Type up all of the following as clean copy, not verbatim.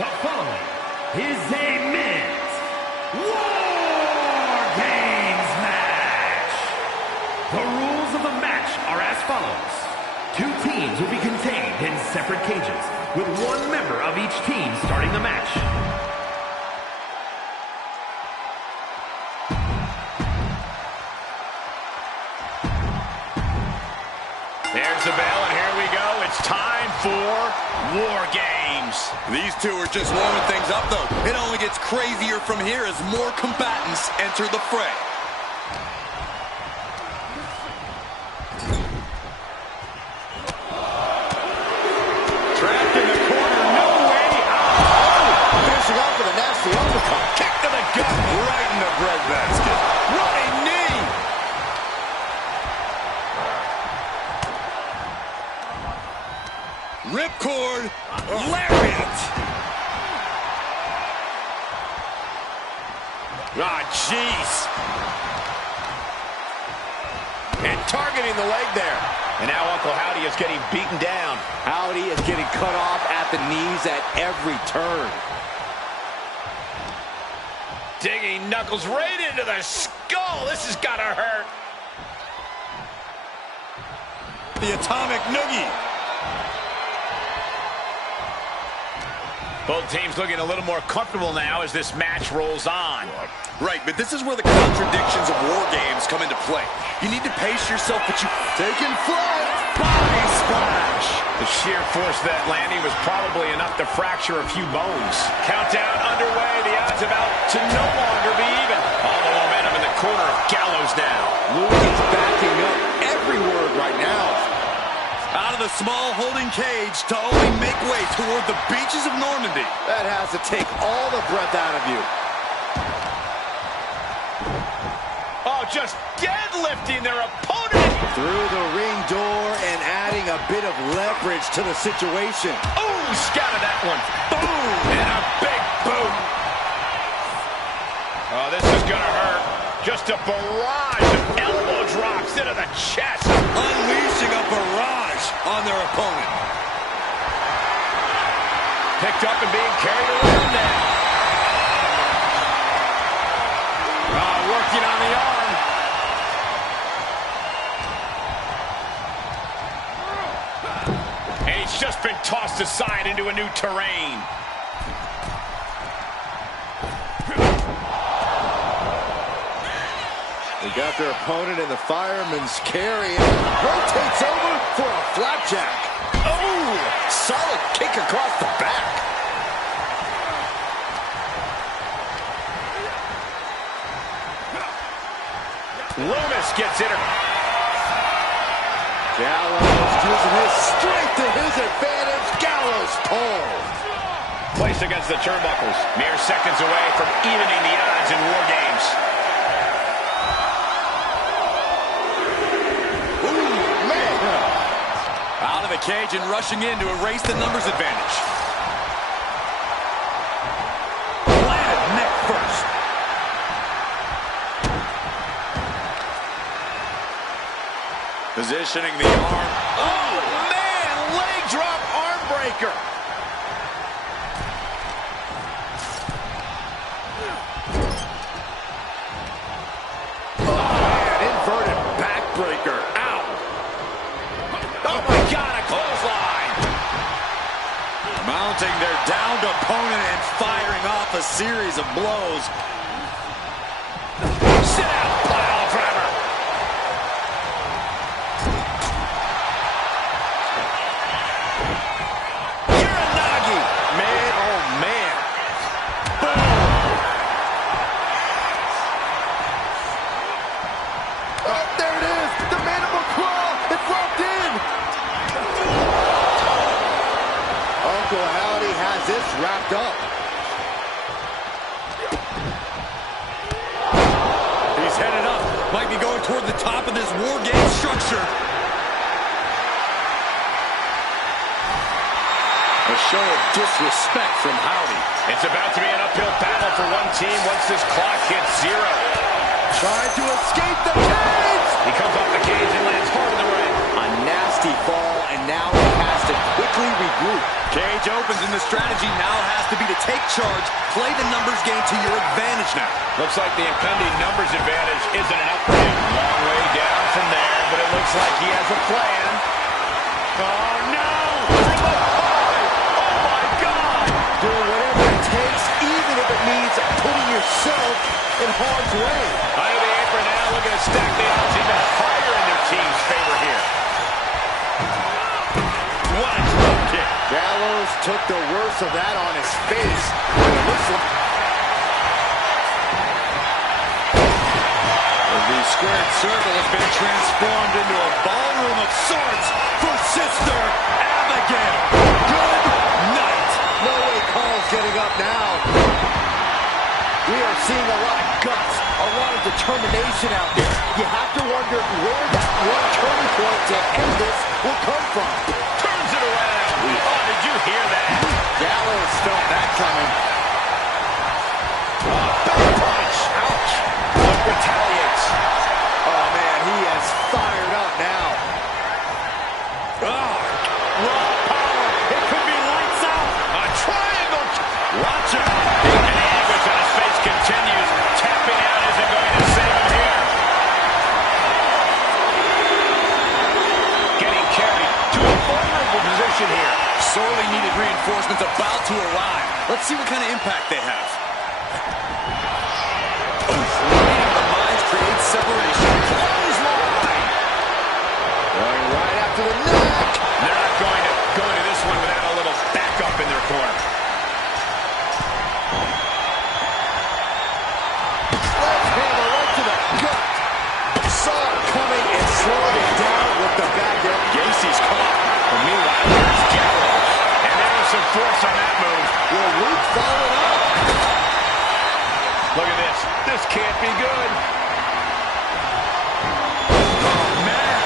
The following is a men's War Games match. The rules of the match are as follows. Two teams will be contained in separate cages, with one member of each team starting the match. There's the bell, and here we go. It's time for War Games. These two are just warming things up, though. It only gets crazier from here as more combatants enter the fray. Trapped in the corner, no way out. Finishing off with a nasty uppercut. Kick to the gut. Right in the breadbasket. Running knee. Ripcord. Lariat. Ah, jeez. And targeting the leg there. And now Uncle Howdy is getting beaten down. Howdy is getting cut off at the knees at every turn. Digging knuckles right into the skull. This has got to hurt. The atomic noogie. Both teams looking a little more comfortable now as this match rolls on. Right, but this is where the contradictions of War Games come into play. You need to pace yourself, but you taking flight. Body splash. The sheer force of that landing was probably enough to fracture a few bones. Countdown underway. The odds about to no longer be even. All the momentum in the corner of Gallows now. Louis backing up every word right now. Out of the small holding cage to only make way toward the beaches of Normandy. That has to take all the breath out of you. Oh, just deadlifting their opponent. Through the ring door and adding a bit of leverage to the situation. Oh, scattered that one. Boom! And a big boom. Oh, this is going to hurt. Just a barrage of elbow drops into the chest. Unleashing a barrage on their opponent. Picked up and being carried around now. Working on the arm. And he's just been tossed aside into a new terrain. They got their opponent in the fireman's carry and rotates over for a flapjack. Oh, solid kick across the back. Loomis gets in her. Gallows using his strength to his advantage. Gallows pulled. Placed against the turnbuckles. Mere seconds away from evening the odds in War Games. Out of the cage and rushing in to erase the numbers advantage. Planted neck first. Positioning the arm. Oh, man! Leg drop arm breaker. Oh, man, inverted backbreaker. Ow. Oh, my God, a clothesline. Mounting their downed opponent and firing off a series of blows. Sit out, pile driver. Uranagi. Man, oh, man. Oh, there it is. The mandible claw. It's locked in. Uncle Howdy has this wrapped up. He's headed up. Might be going toward the top of this War Game structure. A show of disrespect from Howdy. It's about to be an uphill battle for one team once this clock hits zero. Trying to escape the cage. He comes off the cage and lands hard in the ring. A nasty fall, and now he has to quickly regroup. Cage opens and and the strategy now has to be to take charge, play the numbers game to your advantage now. Looks like the impending numbers advantage isn't enough for him. Long way down from there, but it looks like he has a plan. Oh, no! Oh, my God! Doing whatever it takes, even if it means putting yourself in harm's way. Under the apron now, looking to stack the odds even higher in their team's favor here. What a drop kick. Gallows took the worst of that on his face. It looks like the squared circle has been transformed into a ballroom of sorts for Sister Abigail. Good night. no way Carl's getting up now. We are seeing a lot of guts, a lot of determination out there. You have to wonder where that one turning point to end this will come from. Turns it around. Oh, did you hear that? Gallows felt that coming. Back punch. Ouch. Look, retaliates. Oh, man, he is fired up now. Raw power. It could be lights out. A triangle. Watch out. And the anguish on his face continues. Tapping out isn't going to save him here. Getting carried to a vulnerable position here. Sorely needed reinforcements about to arrive. Let's see what kind of impact they have. Landing the minds creates separation. Clothesline. Going right after the neck. They're not going to go into this one without a little backup in their corner. Sledgehammer right to the gut. Saw it coming and slowed it down with the back up. Gacy's caught. But meanwhile, there's Gallows. And there was some force on that move. Will Luke follow it up? Look at this. This can't be good. Oh, man.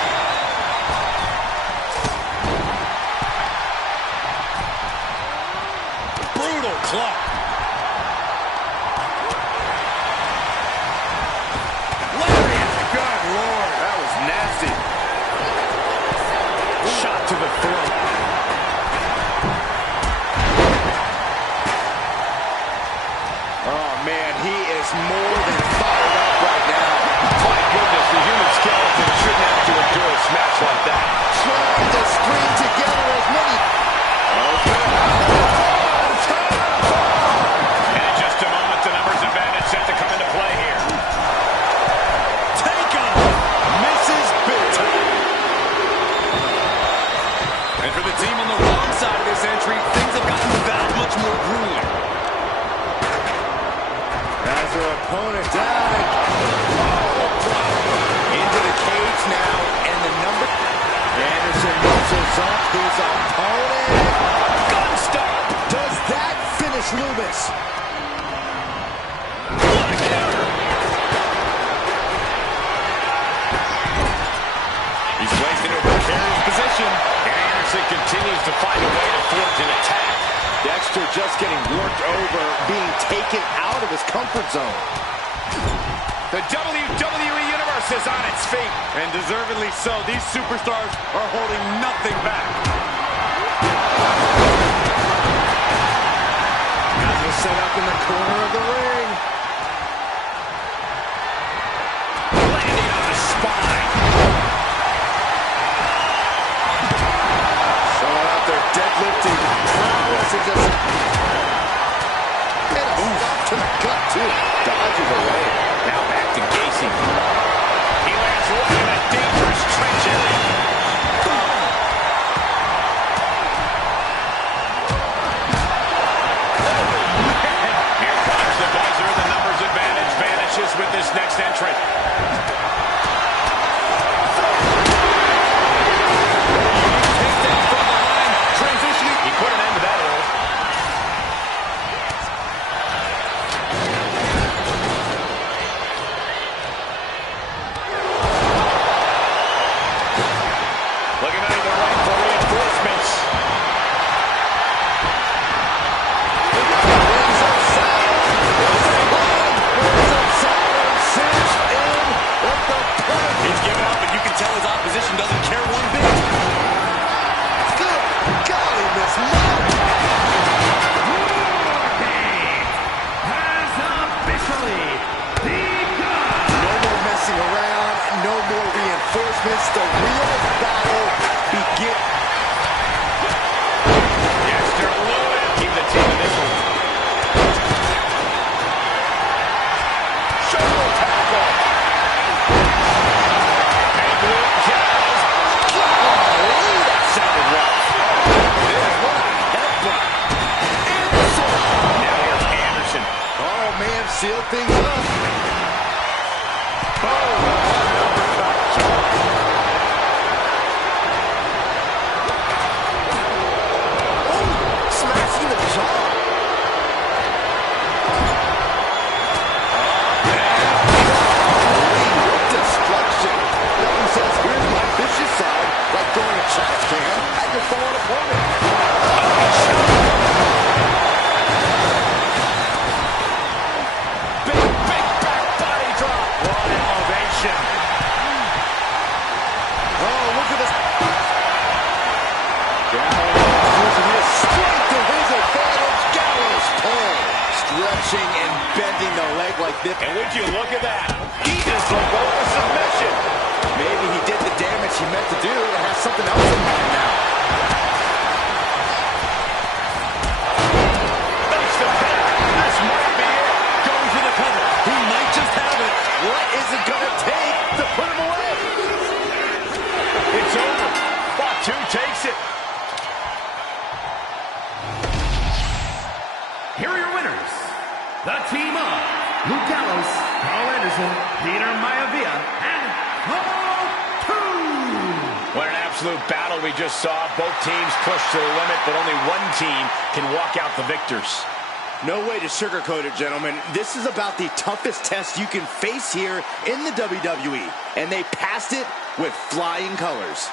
Brutal club. Lariat. Good Lord. That was nasty. Shot to the throat. Oh, man, he is more than fired up right now. My goodness, the human skeleton shouldn't have to endure a smash like that. Trying to string together as many. And in just a moment, the numbers advantage set to come into play here. Taken. Misses big time. And for the team on the wrong side of this entry, things have gotten that much more grueling. Has her opponent down. Into the cage now, and the number. Anderson muscles up his opponent. Gun stop. Does that finish Loomis? What a counter. He's placed into a precarious position. And Anderson continues to find a way to forge an attack. Dexter just getting worked over, being taken out of his comfort zone. The WWE Universe is on its feet. And deservedly so. These superstars are holding nothing back. Has it set up in the corner of the ring. Landing on the spine. Showing out their deadlifting prowess and just... And a stop to the gut, too. Dodges away. Now back to Gacy. He lands right in a dangerous trench area. Here comes the buzzer. The this, the real battle begins. Yes, they're loaded. Keep the team in this one. Shoulder tackle. Big Luke Gallows. Golly, that sounded rough. What a headbutt. Now here's Anderson. Oh, man, sealed things up. Smashing the jaw. What destruction. Nothing says, here's my vicious side, like throwing a trash can at your fallen opponent. Big back body drop. What elevation. Oh, look at this. Gallows using his strength to his advantage. Gallows pull. Stretching and bending the leg like this. And would you look at that? He just let go of a submission. Maybe he did the damage he meant to do and has something else in mind now. Makes the pin. This might be it. Going for the cover. He might just have it. What is it going to take to put him away? It's over. Fatu takes it. Here are your winners. The team of Luke Gallows, Carl Anderson, Peter Maivia, and Fatu. What an absolute battle we just saw. Both teams pushed to the limit, but only one team can walk out the victors. No way to sugarcoat it, gentlemen. This is about the toughest test you can face here in the WWE, and they passed it with flying colors.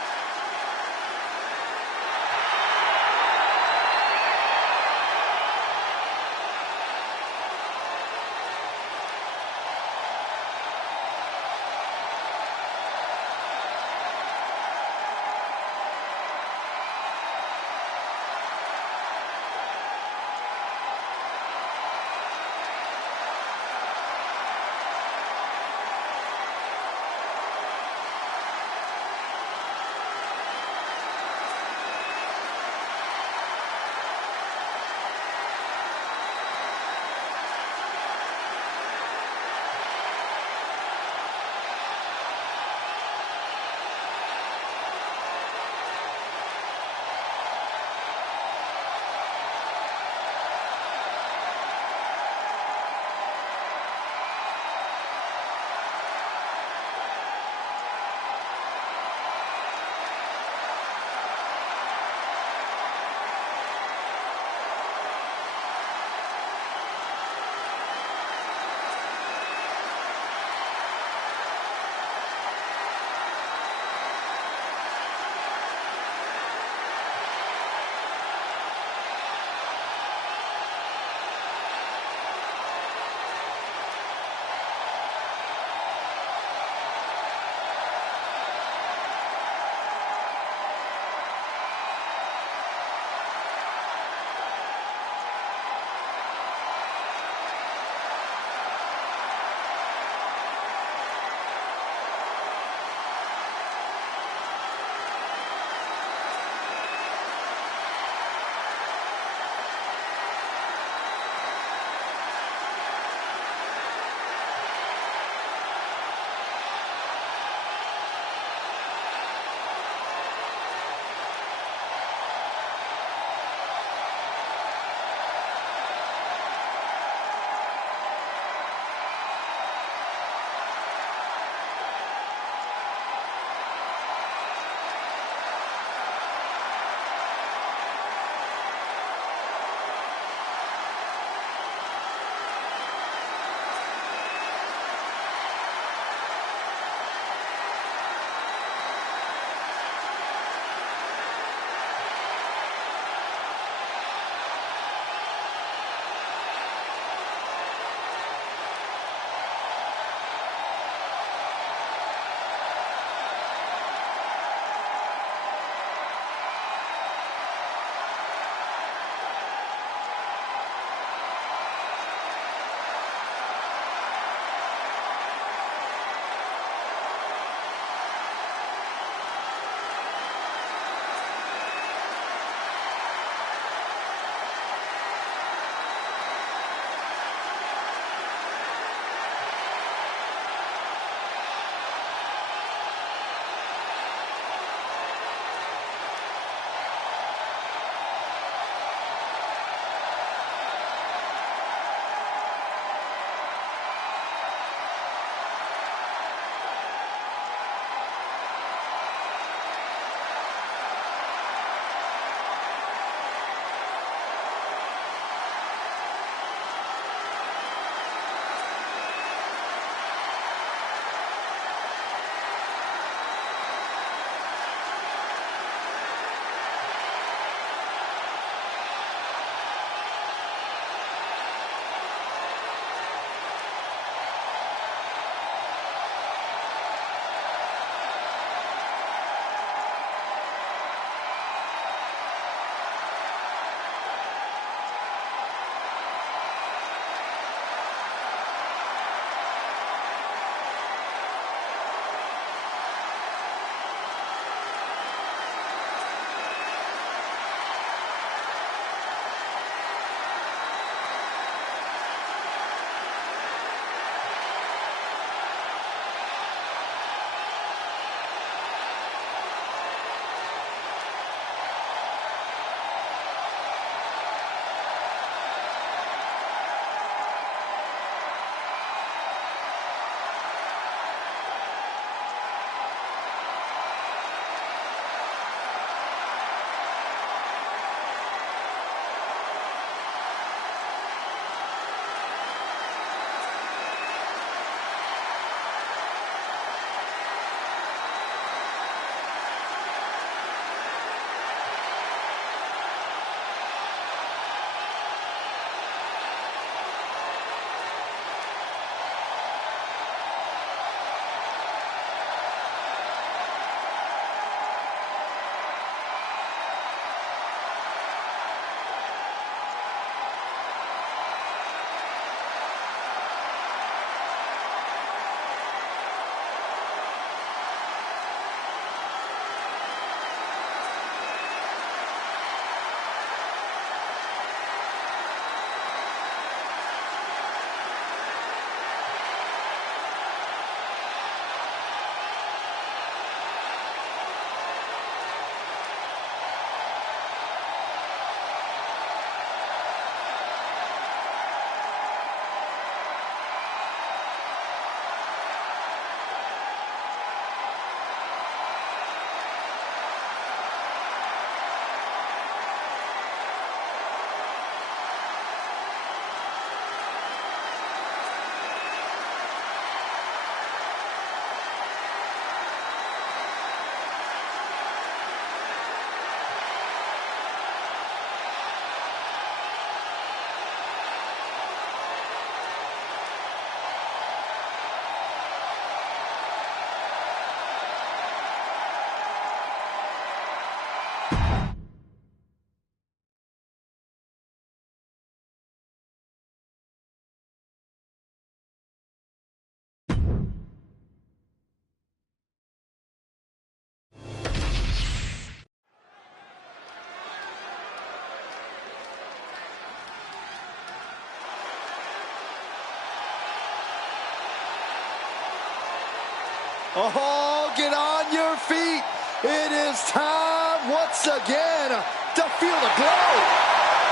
Oh, get on your feet. It is time once again to feel the glow.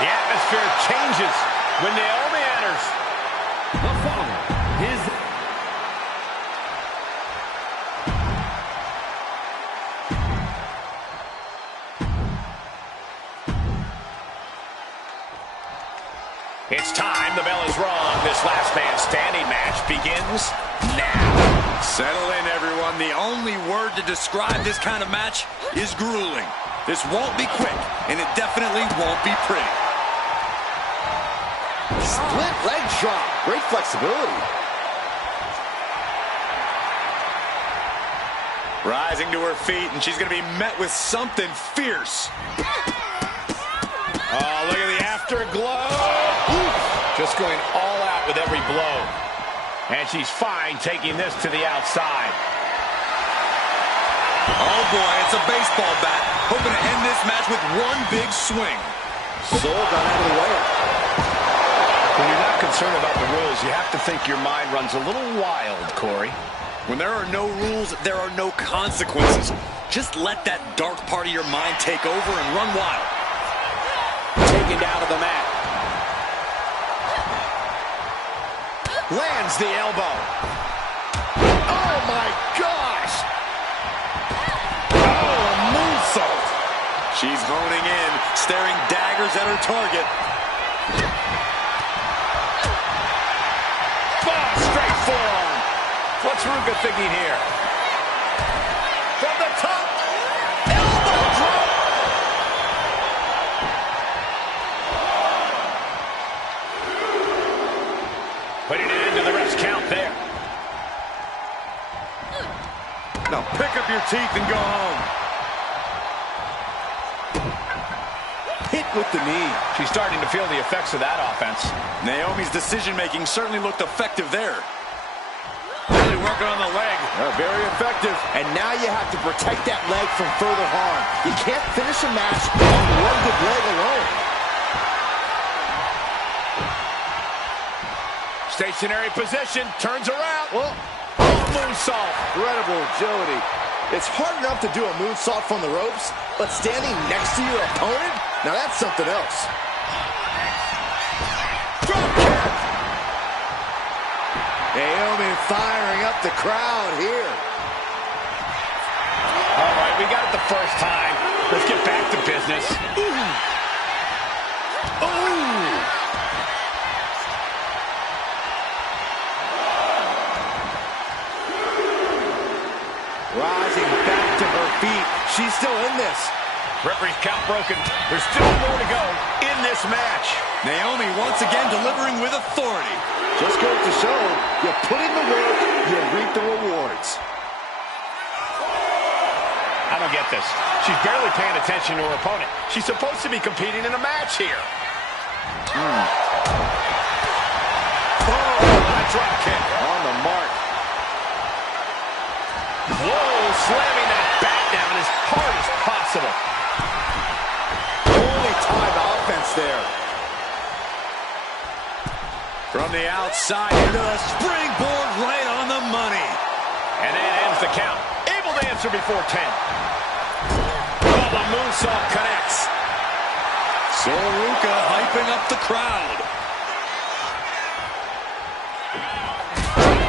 The atmosphere changes when Naomi enters. The following is... It's time. The bell is rung. This last man standing match begins now. Settle in, everyone. The only word to describe this kind of match is grueling. This won't be quick, and it definitely won't be pretty. Split leg drop. Great flexibility. Rising to her feet, and she's going to be met with something fierce. Oh, look at the afterglow. Just going all out with every blow. And she's fine taking this to the outside. Oh, boy, it's a baseball bat. Hoping to end this match with one big swing. Soul got out of the way. When you're not concerned about the rules, you have to think your mind runs a little wild, Corey. When there are no rules, there are no consequences. Just let that dark part of your mind take over and run wild. Taken down to the mat. Lands the elbow. Oh, my gosh. Oh, a moonsault. She's honing in, staring daggers at her target. Oh, straight forearm. What's Ruka thinking here? From the top. Elbow drop. Putting it into the ref's count there. Now pick up your teeth and go home. Hit with the knee. She's starting to feel the effects of that offense. Naomi's decision-making certainly looked effective there. Really working on the leg. Very effective. And now you have to protect that leg from further harm. You can't finish a match on one good leg alone. Stationary position, turns around. Oh, moonsault. Incredible agility. It's hard enough to do a moonsault from the ropes, but standing next to your opponent, now that's something else. Drop kick. Naomi firing up the crowd here. All right, we got it the first time. Let's get back to business. Ooh. Rising back to her feet. She's still in this. Referee's count broken. There's still more to go in this match. Naomi once again delivering with authority. Just goes to show, you put in the work, you reap the rewards. I don't get this. She's barely paying attention to her opponent. She's supposed to be competing in a match here. Oh, a drop kick. On the mark. Whoa, slamming that bat down as hard as possible. Fully timed offense there. From the outside into the springboard right on the money. And that ends the count. Able to answer before 10. Oh, the moonsault connects. Ruka hyping up the crowd.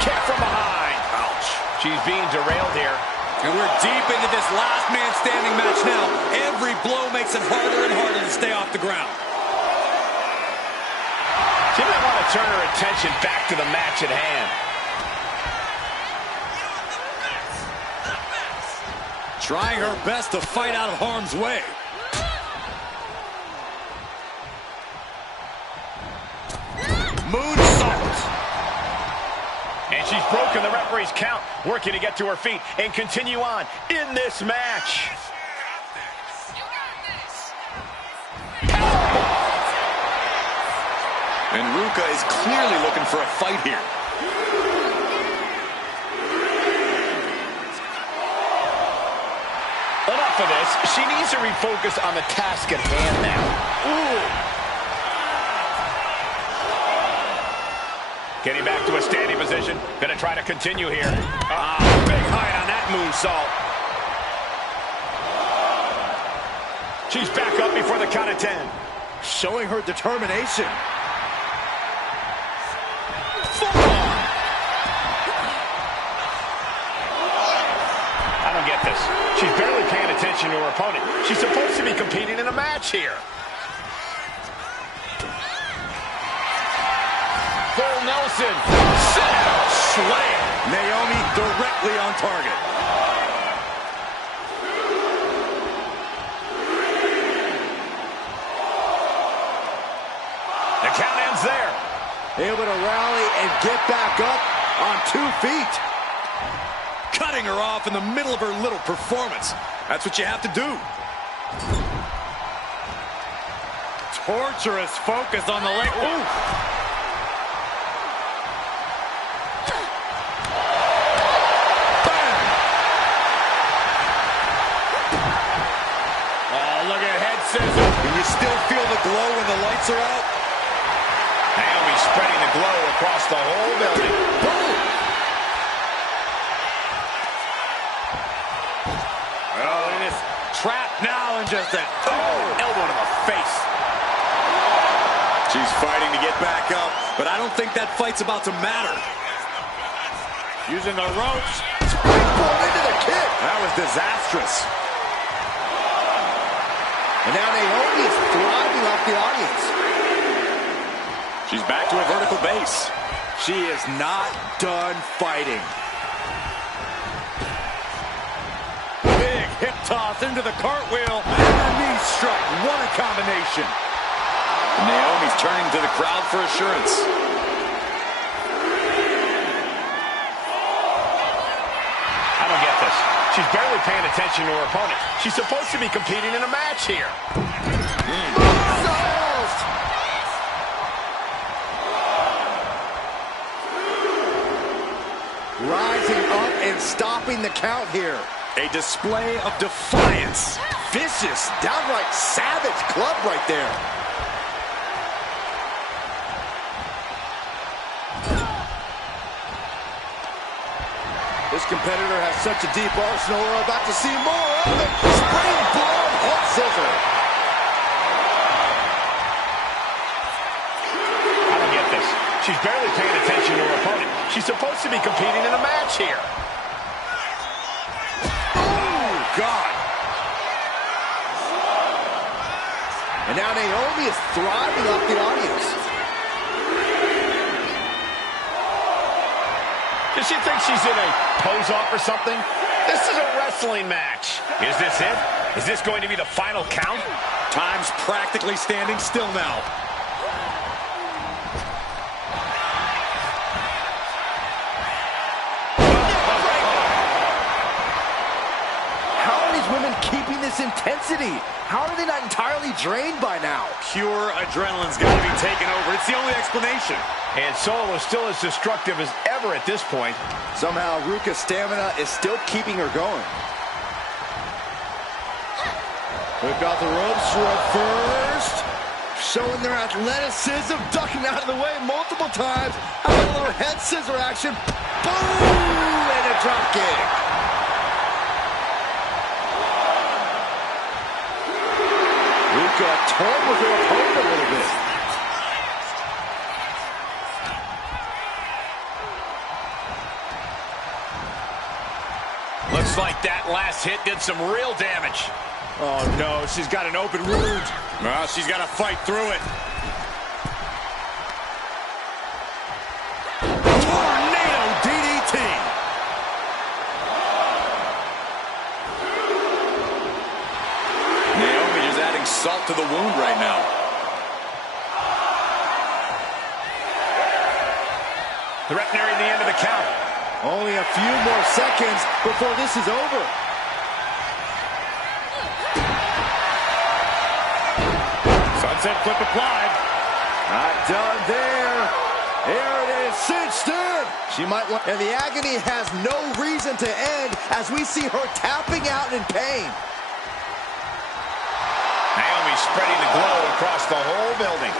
Kick from behind. Ouch. She's being derailed here. And we're deep into this last man standing match now. Every blow makes it harder and harder to stay off the ground. She might want to turn her attention back to the match at hand. Trying her best to fight out of harm's way. Moonsault. And she's broken the referee's count, working to get to her feet and continue on in this match. And Ruka is clearly looking for a fight here. Enough of this. She needs to refocus on the task at hand now. Ooh. Getting back to a standing position. Gonna try to continue here. Big height on that moonsault. She's back up before the count of 10. Showing her determination. I don't get this. She's barely paying attention to her opponent. She's supposed to be competing in a match here. Full Nelson. Slam. Naomi directly on target. The count ends there. Able to rally and get back up on 2 feet. Cutting her off in the middle of her little performance. That's what you have to do. Torturous focus on the leg. Ooh. Bam. Oh, look at head scissor. Can you still feel the glow when the lights are out? Naomi spreading the glow across the whole building. Boom. Oh, it is trapped now and just that Elbow to the face. She's fighting to get back up, but I don't think that fight's about to matter. Using the ropes. Springboard into the kick. That was disastrous. And now Naomi is thriving off the audience. She's back to a vertical base. She is not done fighting. Big hip toss into the cartwheel. And a knee strike. What a combination. Naomi's turning to the crowd for assurance. I don't get this. She's barely paying attention to her opponent. She's supposed to be competing in a match here. Rising up and stopping the count here. A display of defiance. Vicious, downright savage club right there. This competitor has such a deep arsenal. We're about to see more of it. Springboard head scissor. I don't get this. She's barely paying attention to her opponent. She's supposed to be competing in a match here. Oh, God. And now Naomi is thriving off the audience. Does she think she's in a pose-off or something? This is a wrestling match. Is this it? Is this going to be the final count? Time's practically standing still now. How are these women keeping this intensity? How are they not entirely drained by now? Pure adrenaline's got to be taken over. It's the only explanation. And Solo is still as destructive as ever at this point. Somehow Ruka's stamina is still keeping her going. We've got the ropes first. Showing their athleticism, ducking out of the way multiple times. How about a little head scissor action? Boom! And a drop kick. Ruka toyed with her opponent a little bit. Looks like that last hit did some real damage. Oh, no, she's got an open wound. Well, she's got to fight through it. Tornado DDT. Naomi is adding salt to the wound right now. The ref nearing the end of the count. Only a few more seconds before this is over. Sunset flip applied. Not done there. There it is, cinched in. She might want, and the agony has no reason to end as we see her tapping out in pain. Naomi spreading the glow across the whole building.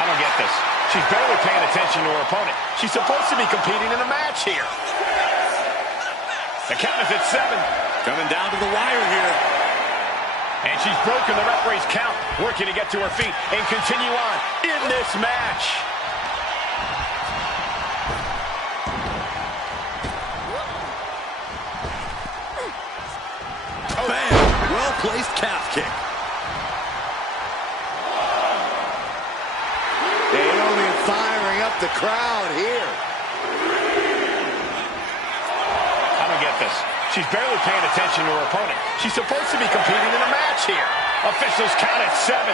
I don't get this. She's barely paying attention to her opponent. She's supposed to be competing in a match here. The count is at 7. Coming down to the wire here. And she's broken the referee's count, working to get to her feet and continue on in this match. Oh. Bam! Well-placed calf kick. Naomi firing up the crowd here. I don't get this. She's barely paying attention to her opponent. She's supposed to be competing in a match here. Officials count at 7.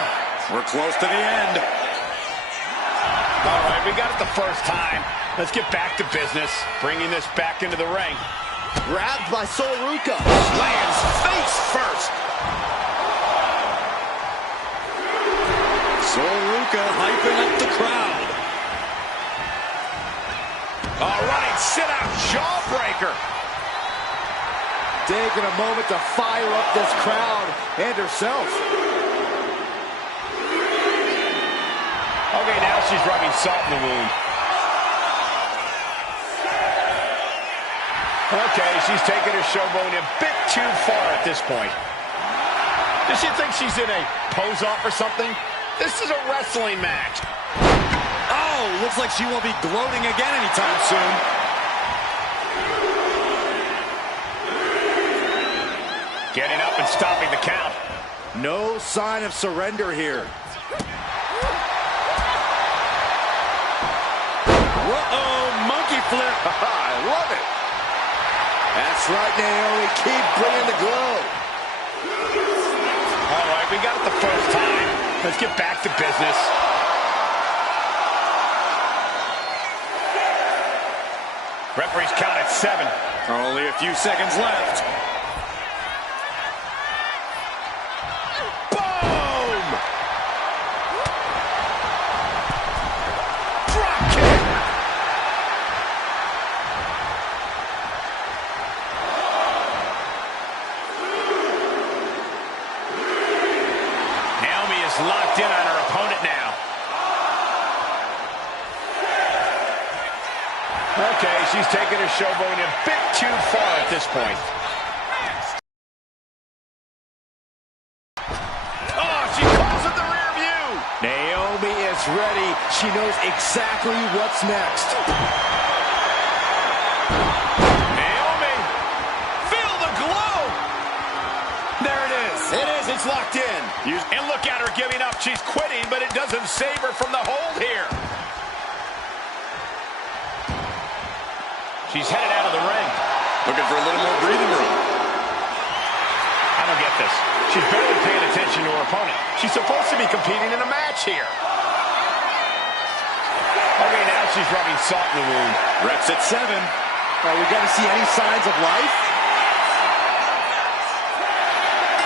We're close to the end. All right, we got it the first time. Let's get back to business, bringing this back into the ring. Grabbed by Sol Ruca. Lands face first. Sol Ruca hyping up the crowd. All right, sit-out jawbreaker. Taking a moment to fire up this crowd and herself. Okay, now she's rubbing salt in the wound. Okay, she's taking her showboat a bit too far at this point. Does she think she's in a pose-off or something? This is a wrestling match. Oh, looks like she won't be gloating again anytime soon. Getting up and stopping the count. No sign of surrender here. Whoa, monkey flip. I love it. That's right, Naomi. Keep bringing the glow. All right, we got it the first time. Let's get back to business. Referees count at 7. Only a few seconds left. Boom! Drop kick! Naomi is locked in on her opponent now. Okay, she's taking her showboat a bit too far at this point. Oh, she calls it the rear view. Naomi is ready. She knows exactly what's next. Naomi, feel the glow. There it is. It is. It's locked in. And look at her giving up. She's quitting, but it doesn't save her from the hold here. She's headed out of the ring. Looking for a little more breathing room. I don't get this. She's barely paying attention to her opponent. She's supposed to be competing in a match here. Okay, now she's rubbing salt in the wound. Ref's at 7. Are we going to see any signs of life?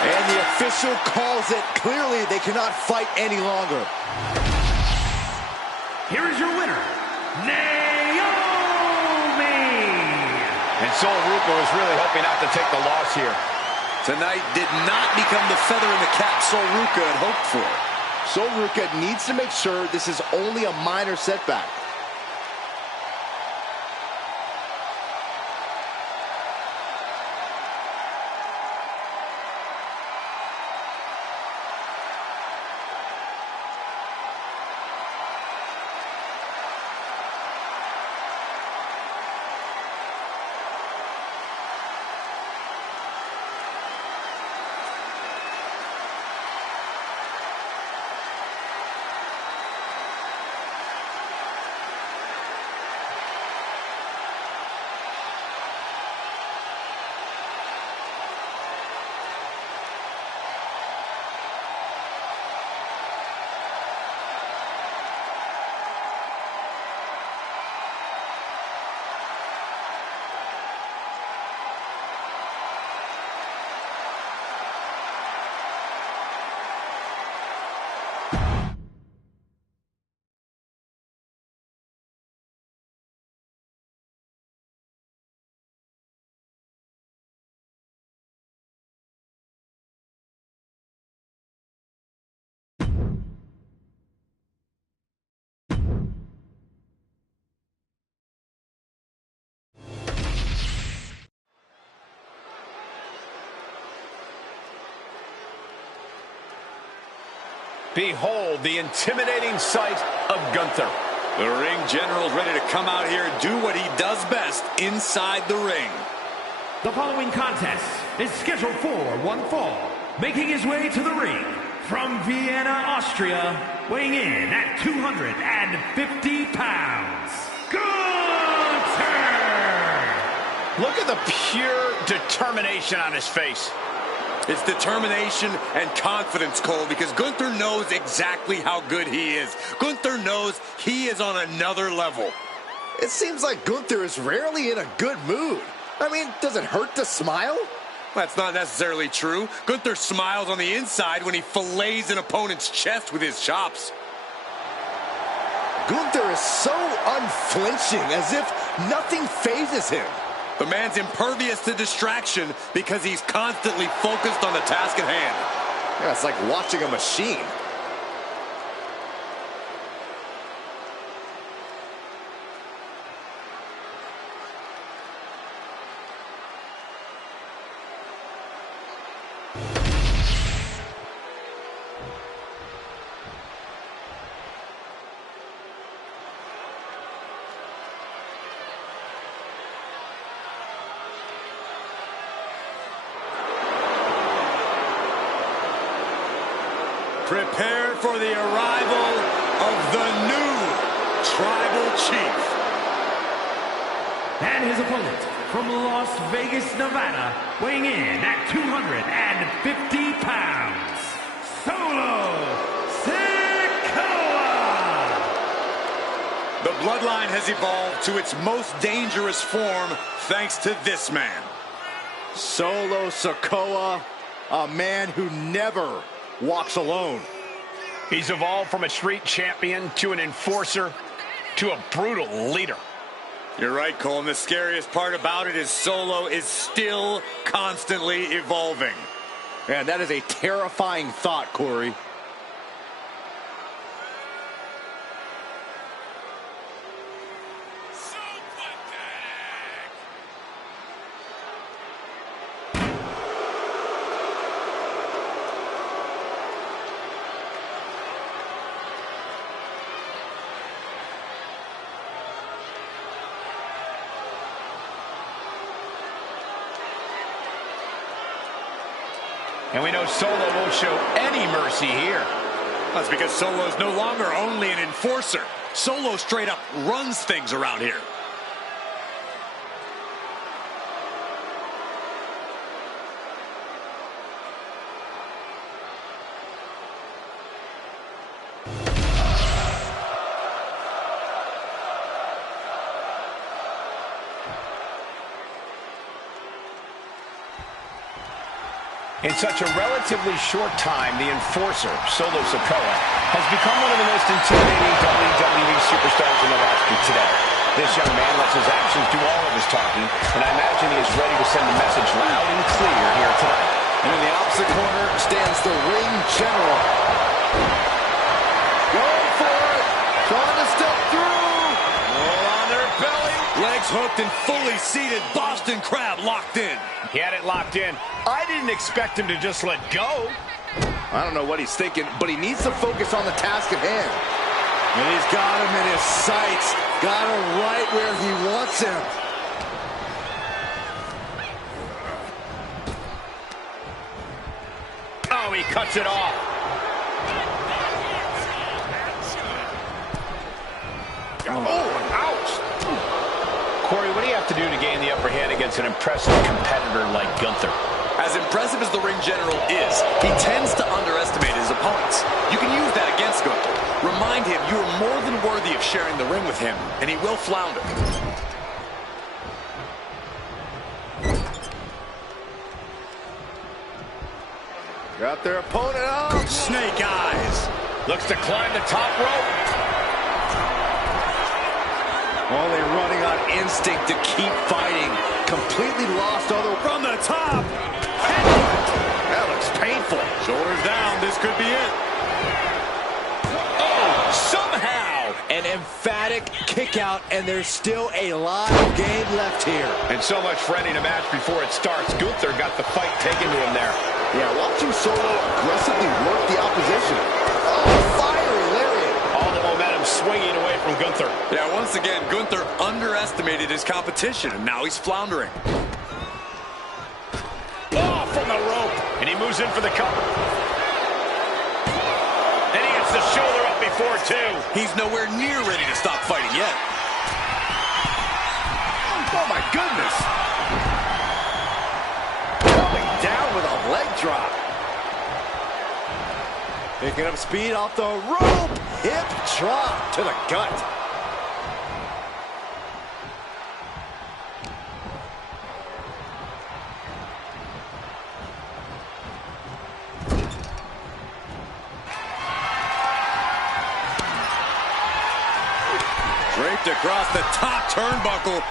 And the official calls it. Clearly, they cannot fight any longer. Here is your winner, Naomi. And Sol Ruca was really hoping not to take the loss here. Tonight did not become the feather in the cap Sol Ruca had hoped for. Sol Ruca needs to make sure this is only a minor setback. Behold the intimidating sight of Gunther. The ring general's ready to come out here and do what he does best inside the ring. The following contest is scheduled for one fall. Making his way to the ring from Vienna, Austria, weighing in at 250 pounds, Gunther! Look at the pure determination on his face. It's determination and confidence, Cole, because Gunther knows exactly how good he is. Gunther knows he is on another level. It seems like Gunther is rarely in a good mood. I mean, does it hurt to smile? That's not necessarily true. Gunther smiles on the inside when he fillets an opponent's chest with his chops. Gunther is so unflinching, as if nothing phases him. The man's impervious to distraction because he's constantly focused on the task at hand. Yeah, it's like watching a machine. Prepare for the arrival of the new Tribal Chief. And his opponent from Las Vegas, Nevada, weighing in at 250 pounds, Solo Sikoa! The bloodline has evolved to its most dangerous form thanks to this man. Solo Sikoa, a man who never walks alone. He's evolved from a street champion to an enforcer to a brutal leader. You're right, Cole, and the scariest part about it is Solo is still constantly evolving. Man, that is a terrifying thought, Corey. And we know Solo won't show any mercy here. That's because Solo's no longer only an enforcer. Solo straight up runs things around here. In such a relatively short time, the enforcer, Solo Sikoa, has become one of the most intimidating WWE superstars in the roster today. This young man lets his actions do all of his talking, and I imagine he is ready to send a message loud and clear here tonight. And in the opposite corner stands the ring general. Going for it, trying to step through. Roll on their belly. Legs hooked and fully seated. Boston Crab locked in. He had it locked in. I didn't expect him to just let go. I don't know what he's thinking, but he needs to focus on the task at hand. And he's got him in his sights. Got him right where he wants him. Oh, he cuts it off. Oh, ouch. Corey, what do you have to do to gain the upper hand against an impressive competitor like Gunther? As impressive as the ring general is, he tends to underestimate his opponents. You can use that against Gunther. Remind him you are more than worthy of sharing the ring with him, and he will flounder. Got their opponent up. Snake eyes. Looks to climb the top rope. Only running on instinct to keep fighting. Completely lost all the... From the top. That looks painful. Shoulders down. This could be it. Oh, somehow. An emphatic kick out, and there's still a lot of game left here. And so much for ending a match before it starts. Gunther got the fight taken to him there. Yeah, watching Solo aggressively work the opposition. Oh, fiery lariat. All the momentum swinging away from Gunther. Yeah, once again, Gunther underestimated his competition, and now he's floundering. Oh, from the rope. And he moves in for the cover. And he gets the shoulder up before two. He's nowhere near ready to stop fighting yet. Oh, my goodness. Coming down with a leg drop. Picking up speed off the rope. Hip drop to the gut. Draped across the top turnbuckle.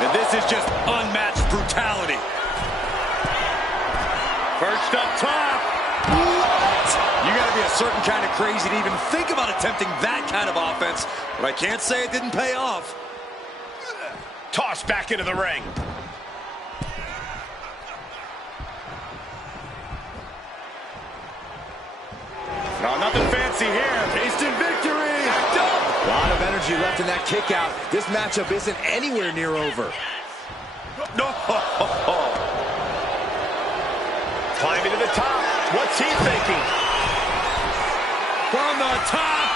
And this is just unmatched brutality. Perched up top. What? You gotta be a certain kind of crazy to even think about attempting that kind of offense. But I can't say it didn't pay off. Tossed back into the ring. No, nothing fancy here. Instant victory. Backed up. A lot of energy left in that kick out. This matchup isn't anywhere near over. No. Climbing to the top. What's he thinking? From the top.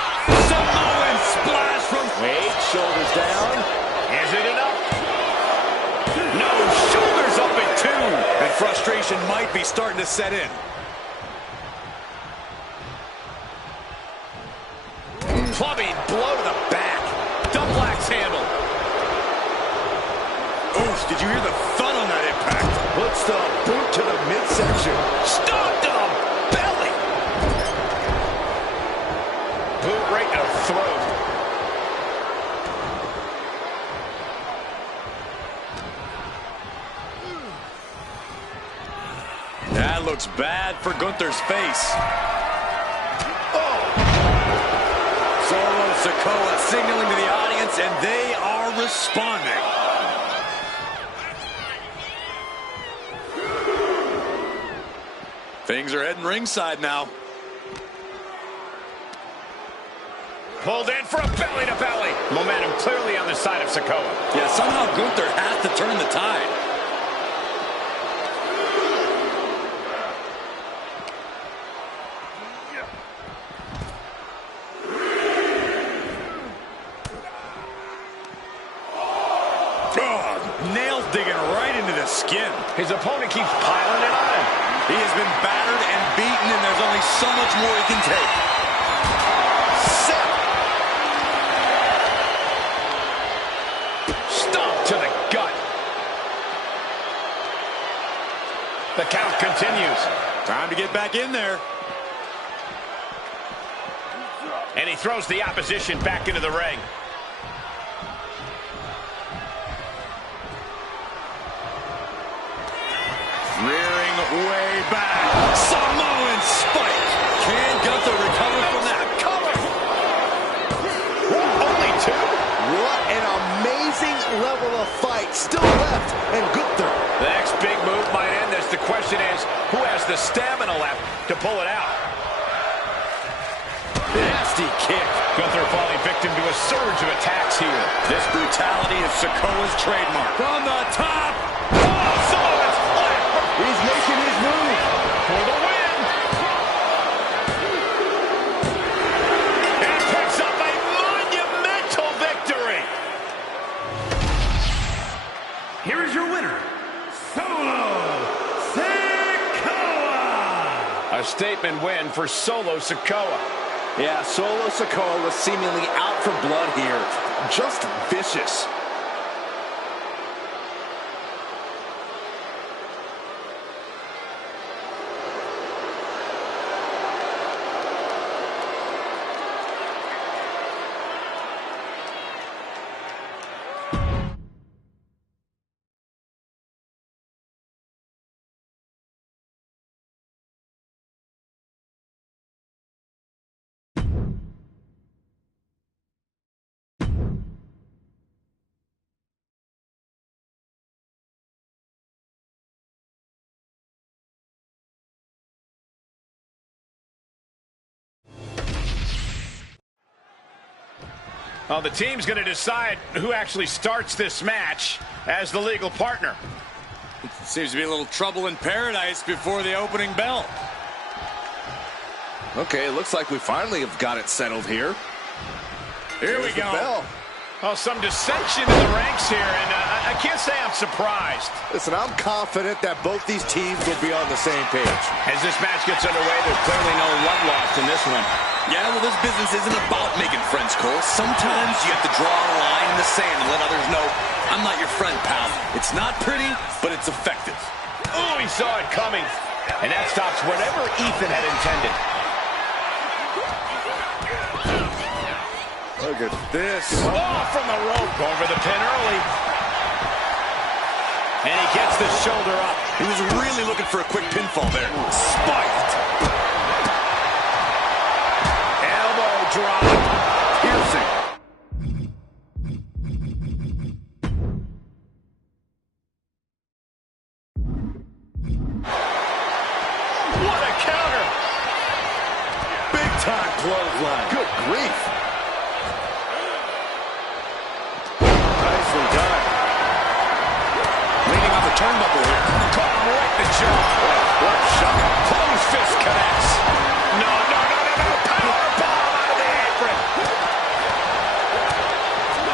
Samoan splash from... Wait, shoulders down. Is it enough? No, shoulders up at two. And frustration might be starting to set in. Clubbing blow to the back. Double axe handle. Oof, did you hear the thud on that impact? Puts the boot to the midsection. Stomp to the belly. Boot right to the throat. That looks bad for Gunther's face. Solo Sikoa signaling to the audience, and they are responding. Things are heading ringside now. Pulled in for a belly-to-belly. Momentum clearly on the side of Sikoa. Yeah, somehow Gunther has to turn the tide. Nails digging right into the skin. His opponent keeps piling it on him. He has been battered and beaten, and there's only so much more he can take. Stomp to the gut. The count continues. Time to get back in there. And he throws the opposition back into the ring. Rearing way back. Samoan spike. Can Gunther recover from that? Cover. Only two? What an amazing level of fight still left in Gunther. The next big move might end this. The question is, who has the stamina left to pull it out? Nasty kick. Gunther falling victim to a surge of attacks here. This brutality is Sikoa's trademark. From the top. Oh, Samoan splat. He's making his move. For the win. And picks up a monumental victory. Here is your winner, Solo Sikoa! A statement win for Solo Sikoa. Yeah, Solo Sikoa was seemingly out for blood here. Just vicious. Well, the team's going to decide who actually starts this match as the legal partner. Seems to be a little trouble in paradise before the opening bell. Okay, it looks like we finally have got it settled here. Here we go. Bell. Well, some dissension in the ranks here, and I can't say I'm surprised. Listen, I'm confident that both these teams will be on the same page. As this match gets underway, there's clearly no love lost in this one. Yeah, well, this business isn't about making friends, Cole. Sometimes you have to draw a line in the sand and let others know, I'm not your friend, pal. It's not pretty, but it's effective. Oh, he saw it coming. And that stops whatever Ethan had intended. Look at this. Oh, from the rope. Going for the pin early. And he gets the shoulder up. He was really looking for a quick pinfall there. Spiked. Elbow drop. Piercing. What a counter. Big time clothesline. Good grief. Nicely done. Leaning on the turnbuckle here. Caught him right in the jaw. What a shot. Close fist connects. No. Power bomb out of the apron.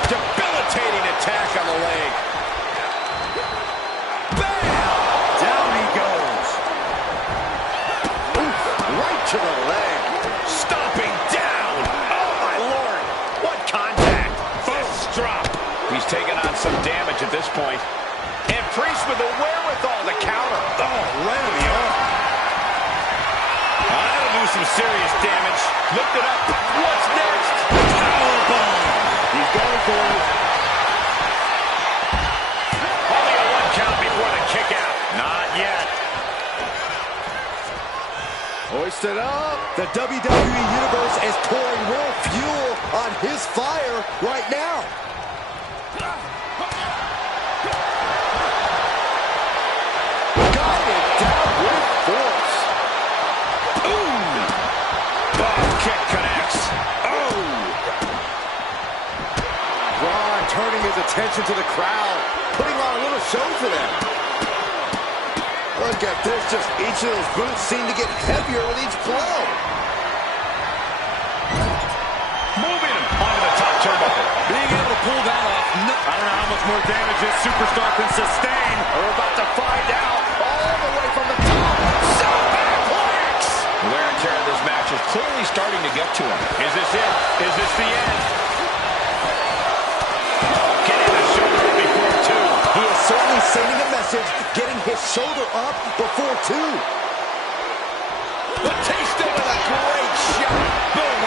Debilitating attack on the leg. Bam! Down he goes. Oof, right to the leg. Stomping down. Oh, my Lord. What contact. Fist drop. He's taking on some damage at this point. And Priest with the wherewithal to counter. Oh, right on the arm. That'll do some serious damage. Lift it up. What's next? Powerbomb. He's going for it. Only a 1 count before the kick out. Not yet. Hoisted up. The WWE Universe is pouring real fuel on his fire right now. Guided down with force. Kick connects. Oh! Braun turning his attention to the crowd, putting on a little show for them. Look at this, just each of those boots seem to get heavier with each blow. Moving him onto the top turnbuckle. Being able to pull that off. No. I don't know how much more damage this superstar can sustain. We're about to find out. All the way from the top. Superplex! Wear and tear of this match is clearly starting to get to him. Is this it? Is this the end? Getting the shoulder up before 2. He is certainly sending a message, getting his shoulder up before 2. Batista with a great shot. Boom.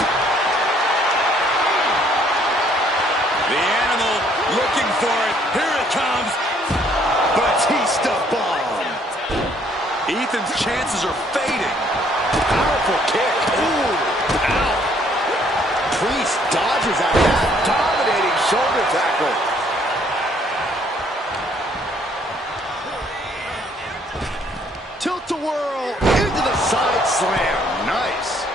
The animal looking for it. Here it comes. Batista bomb. Ethan's chances are fading. Powerful kick. Ooh. Ow. Priest dodges out of that dominating shoulder tackle. Tilt-a-whirl into the side slam. Nice.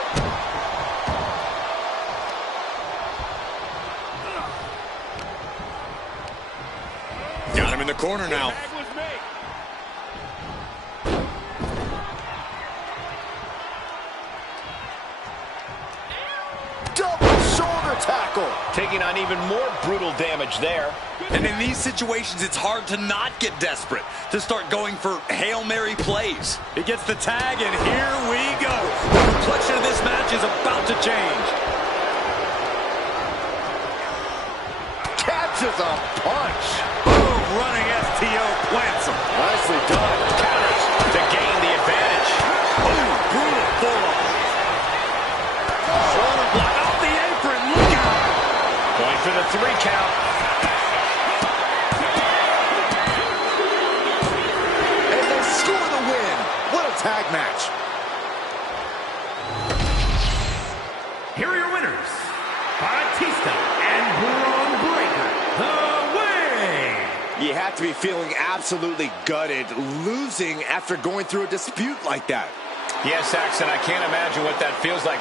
Got him in the corner now. Double shoulder tackle. Taking on even more brutal damage there. And in these situations, it's hard to not get desperate, to start going for Hail Mary plays. He gets the tag, and here we go. The complexion of this match is about to change. Catches a punch. Boom, running STO plants him. Nicely done. Counters to gain the advantage. Boom, brutal forearm. Shoulder block off the apron, look out. Going for the 3 count. And they score the win. What a tag match. Here are your winners, Batista and Braun Breaker, the way! You have to be feeling absolutely gutted, losing after going through a dispute like that. Yes, Saxon, I can't imagine what that feels like.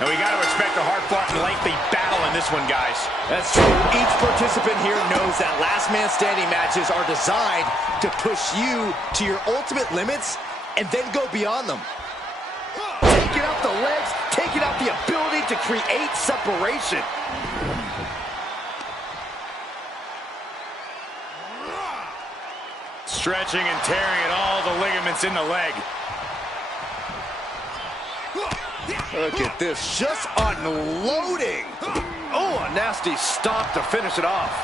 And we got to expect a hard-fought and lengthy battle in this one, guys. That's true. Each participant here knows that last man standing matches are designed to push you to your ultimate limits and then go beyond them. Taking out the legs, taking out the ability to create separation. Stretching and tearing at all the ligaments in the leg. Look at this, just unloading. Oh, a nasty stop to finish it off.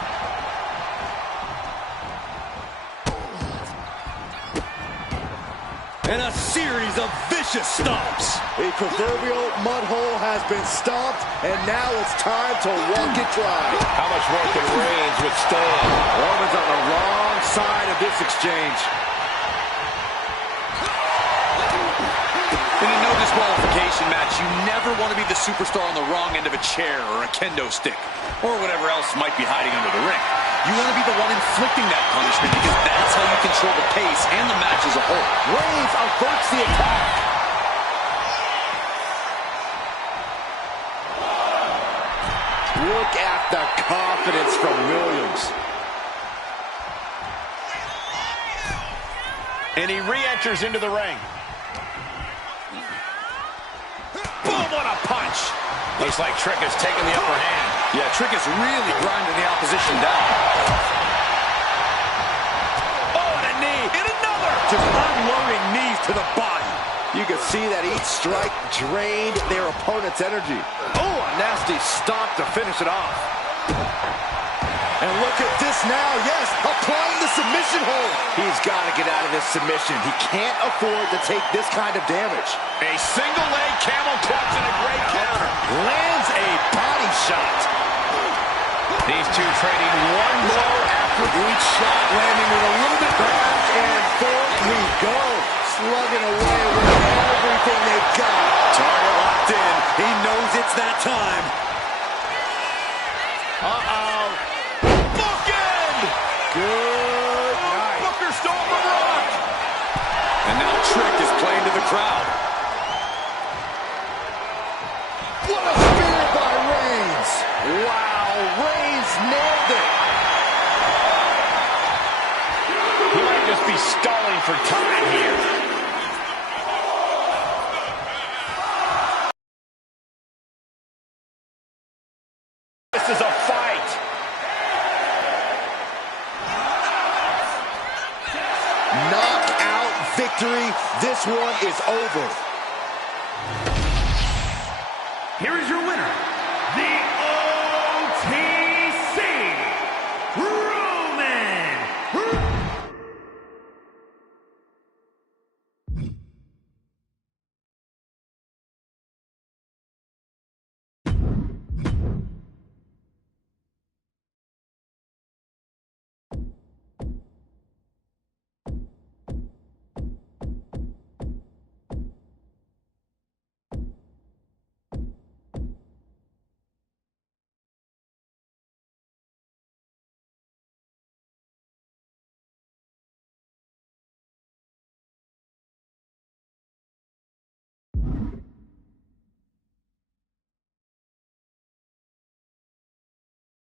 And a series of vicious stomps. A proverbial mud hole has been stomped, and now it's time to walk it dry. How much more can Reigns withstand? Roman's on the wrong side of this exchange. In a no disqualification match, you never want to be the superstar on the wrong end of a chair or a kendo stick, or whatever else might be hiding under the ring. You want to be the one inflicting that punishment because that's how you control the pace and the match as a whole. Reigns averts the attack. Look at the confidence from Williams. And he re-enters into the ring. Boom, what a punch. Looks like Trick has taken the upper hand. Yeah, Trick is really grinding the opposition down. Oh, and a knee. And another. Just unloading knees to the body. You can see that each strike drained their opponent's energy. Oh, a nasty stop to finish it off. And look at this now, yes, applying the submission hold. He's got to get out of this submission. He can't afford to take this kind of damage. A single leg camel clutch and a great counter. Lands a body shot. These two trading one blow after Each shot landing with a little bit back and forth we go. Slugging away with everything they've got. Target locked in. He knows it's that time. Uh-oh. Bookend! Good night. Booker stole from Rock. And now Trick is playing to the crowd. What a spear by Reigns. Wow, Reigns nailed it. He might just be stalling for time here. This is a fight. Knockout victory. This one is over. Here is your winner,